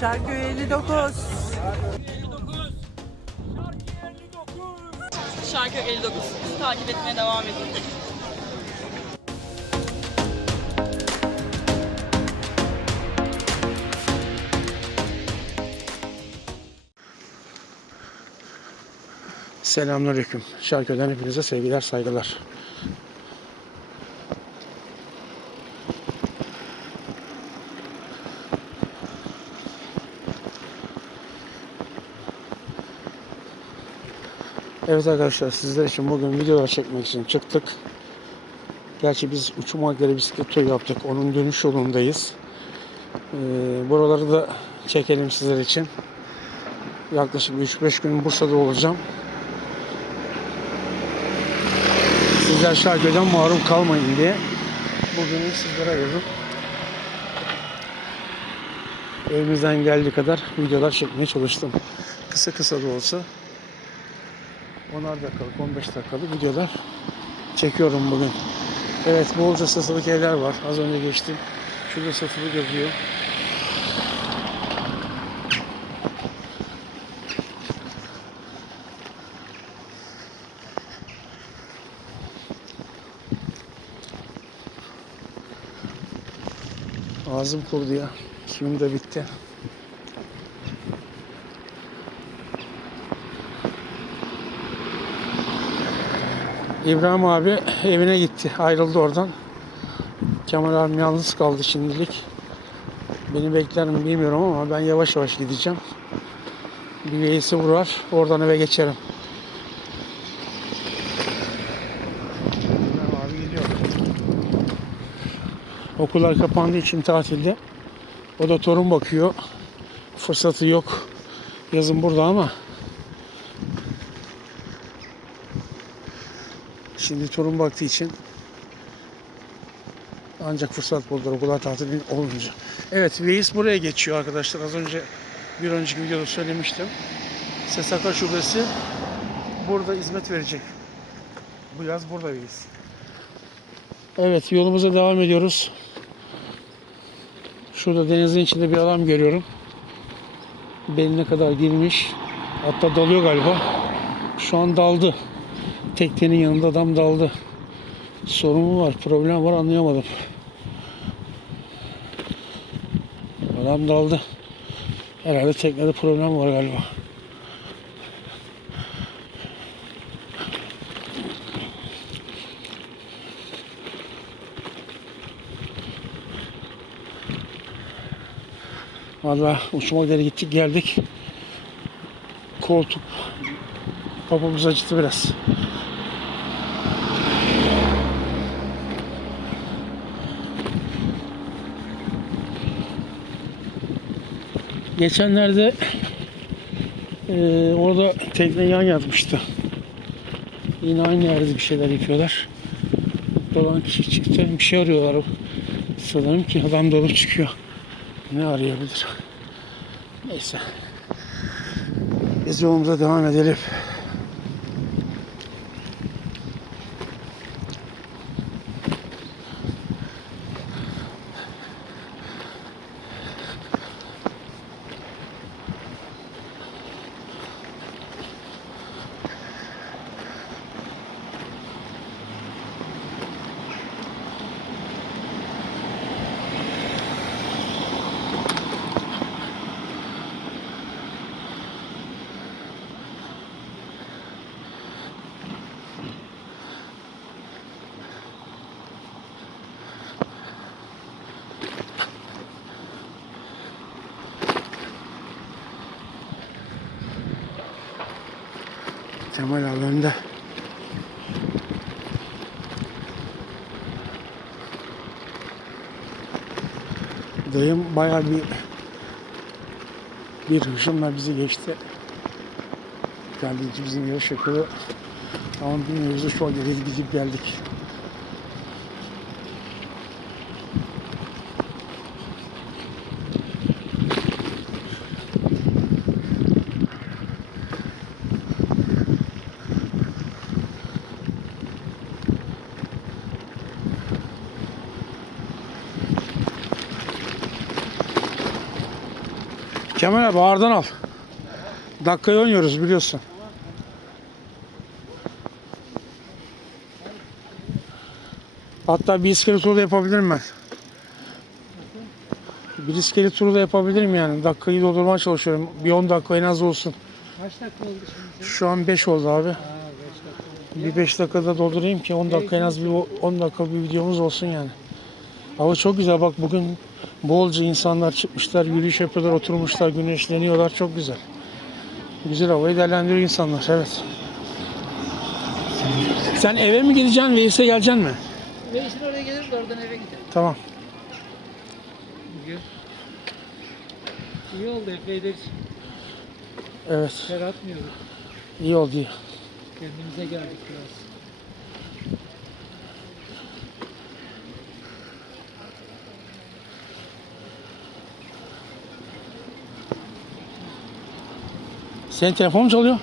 Şarköy 59. Şarkı 59. Bizi takip etmeye devam edin. Selamünaleyküm. Şarköy'den hepinize sevgiler, saygılar. Evet arkadaşlar sizler için bugün videolar çekmek için çıktık. Gerçi biz uçum halkları bisiklet turu yaptık. Onun dönüş yolundayız. Ee, buraları da çekelim sizler için. Yaklaşık 3-5 gün Bursa'da olacağım. Sizler Şarköy'den mahrum kalmayın diye bugünü sizlere ayırdım. Elimizden geldiği kadar videolar çekmeye çalıştım. Kısa kısa da olsa 10'ar dakikalık, 15 dakikalık videolar çekiyorum bugün. Evet, bolca satılık evler var. Az önce geçtim. Şurada satılı gözüyor. Ağzım kurudu ya. Suyum da bitti. İbrahim abi evine gitti. Ayrıldı oradan. Kemal abim yalnız kaldı şimdilik. Beni bekler mi bilmiyorum ama ben yavaş yavaş gideceğim. Bir reisi vurar. Oradan eve geçerim. Abi gidiyor. Okullar kapandığı için tatilde. O da torun bakıyor. Fırsatı yok. Yazın burada ama Şimdi torun baktığı için ancak fırsat buldular okullar tatili olunca. Evet Veys buraya geçiyor arkadaşlar. Az önce bir önceki videoda söylemiştim. SSK şubesi burada hizmet verecek. Bu yaz burada Veys. Evet yolumuza devam ediyoruz. Şurada denizin içinde bir adam görüyorum. Beline kadar girmiş. Hatta dalıyor galiba. Şu an daldı. Teknenin yanında adam daldı. Sorun mu var, problem var anlayamadım. Adam daldı. Herhalde teknede problem var galiba. Valla uçmak deri gittik geldik. Koltuk kafamız acıttı biraz. Geçenlerde eee, orada tekne yan yatmıştı. Yine aynı yerde bir şeyler yapıyorlar. Dolan kişi çıktı. Bir şey arıyorlar. Sanırım ki adam dolup çıkıyor. Ne arayabilir? Neyse. Biz yolumuza devam edelim. Kemal önde. Dayım bayağı bir bir hışımla bizi geçti. Geldi ki bizim yarış yapıyordu. Ama bilmiyoruz şu an geri geldik. Kemal abi ağırdan al. Dakikayı oynuyoruz biliyorsun. Hatta bir iskele turu da yapabilirim ben. Bir iskele turu da yapabilirim yani. Dakikayı doldurmaya çalışıyorum. Bir 10 dakika en az olsun. Kaç dakika oldu şimdi? Şu an 5 oldu abi. Ha 5 dakika. Bir 5 dakikada doldurayım ki 10 dakika en az bir 10 dakika bir videomuz olsun yani. Hava çok güzel bak bugün bolca insanlar çıkmışlar, yürüyüş yapıyorlar, oturmuşlar, güneşleniyorlar. Çok güzel. Güzel havayı değerlendiriyor insanlar evet. Sen eve mi gideceksin, Veys'e geleceksin mi? Ve işin oraya gelir de oradan eve gidelim. Tamam. İyi oldu epeydir Evet. ter atmıyorduk. iyi oldu iyi. Kendimize geldik biraz. Senin telefon mu çalıyor?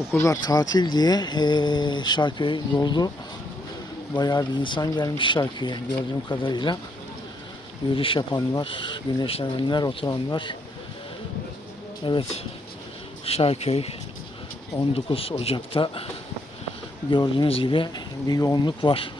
Okullar tatil diye eee Şarköy doldu. Bayağı bir insan gelmiş Şarköy'e gördüğüm kadarıyla. Yürüyüş yapanlar, güneşlenenler, oturanlar. Evet, Şarköy 19 Ocak'ta gördüğünüz gibi bir yoğunluk var.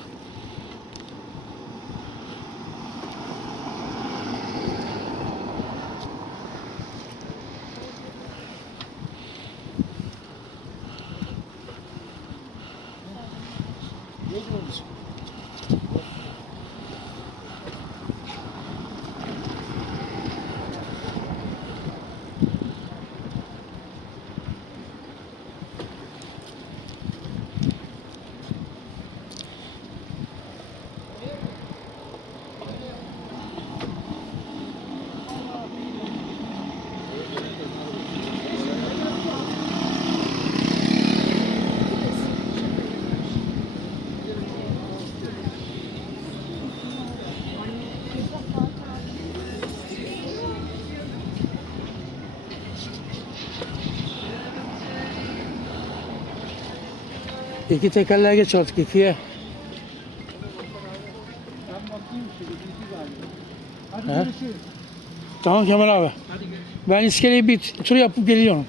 İki tekerleğe geç artık ikiye. He? Tamam Kemal abi. Ben iskeleyi bir tur yapıp geliyorum.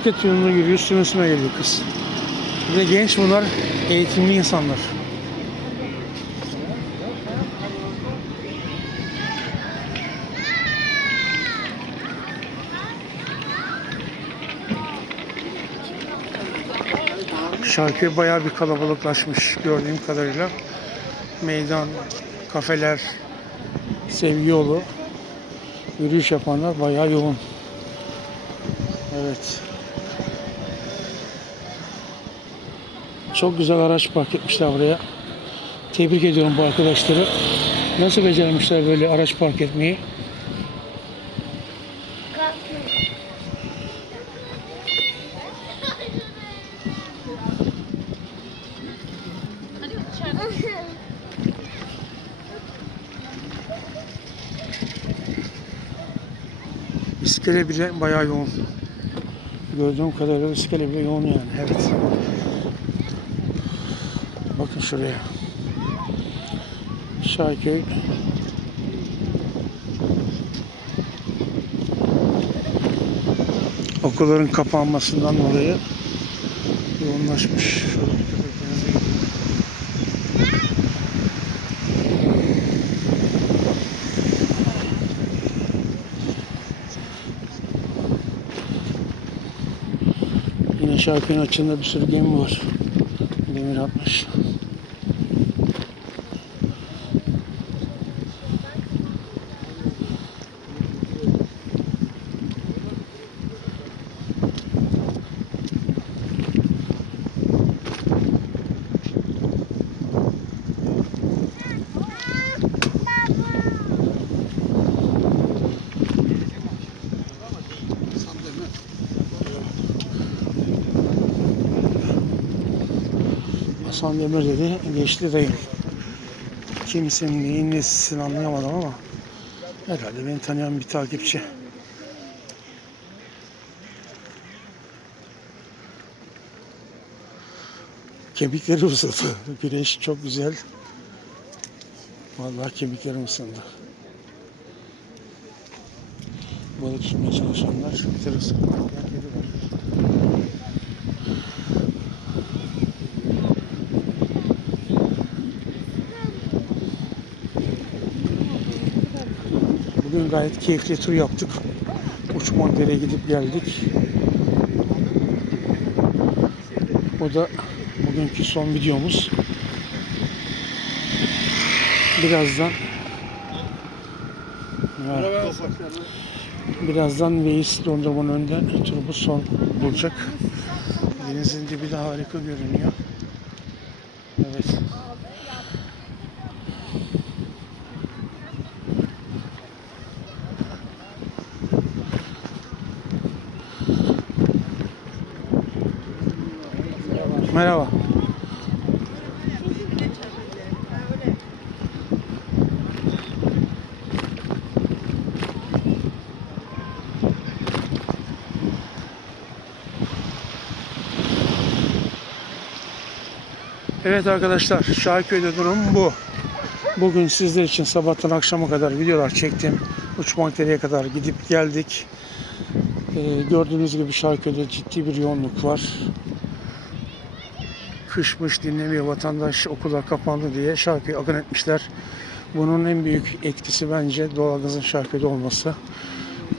Bisiklet yolunu yürüyor, üstüne geliyor kız. De genç bunlar, eğitimli insanlar. Şarkı bayağı bir kalabalıklaşmış gördüğüm kadarıyla. Meydan, kafeler, sevgi yolu, yürüyüş yapanlar bayağı yoğun. Evet. Çok güzel araç park etmişler buraya. Tebrik ediyorum bu arkadaşları. Nasıl becermişler böyle araç park etmeyi? İskele bile bayağı yoğun. Gördüğüm kadarıyla iskele bile yoğun yani. Evet. Bakın şuraya. Şarköy. Okulların kapanmasından dolayı yoğunlaşmış. Yine Şarköy'ün açığında bir sürü gemi var. Demir atmış. Oğuzhan Demir dedi. Geçti dayım. Kimsin, neyin nesisin anlayamadım ama herhalde beni tanıyan bir takipçi. Kemikleri ısındı. Güneş çok güzel. Vallahi kemiklerim ısındı. Balık tutmaya çalışanlar enteresan. Kedi var. Bugün gayet keyifli tur yaptık. Uçmak dereye gidip geldik. Bu da bugünkü son videomuz. Birazdan Ya, birazdan Veys dondurmanın önünde turumuz son bulacak. Denizin dibi de harika görünüyor. Evet. Merhaba. Evet arkadaşlar Şarköy'de durum bu. Bugün sizler için sabahtan akşama kadar videolar çektim. Uçmak dereye kadar gidip geldik. Ee, gördüğünüz gibi Şarköy'de ciddi bir yoğunluk var. Kışmış dinlemiyor vatandaş okullar kapandı diye Şarköy'e akın etmişler. Bunun en büyük etkisi bence doğalgazın Şarköy'de olması.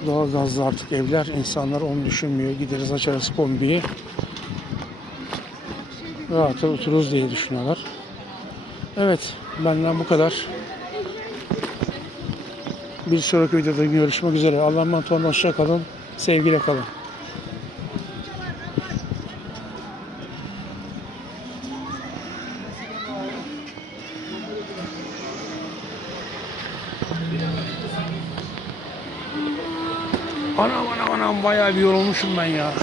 Doğalgazlı artık evler insanlar onu düşünmüyor. Gideriz açarız kombiyi. Rahat otururuz diye düşünüyorlar. Evet benden bu kadar. Bir sonraki videoda görüşmek üzere. Allah'a emanet olun. Hoşça kalın. Sevgiyle kalın. Anam anam anam bayağı bir yorulmuşum ben ya.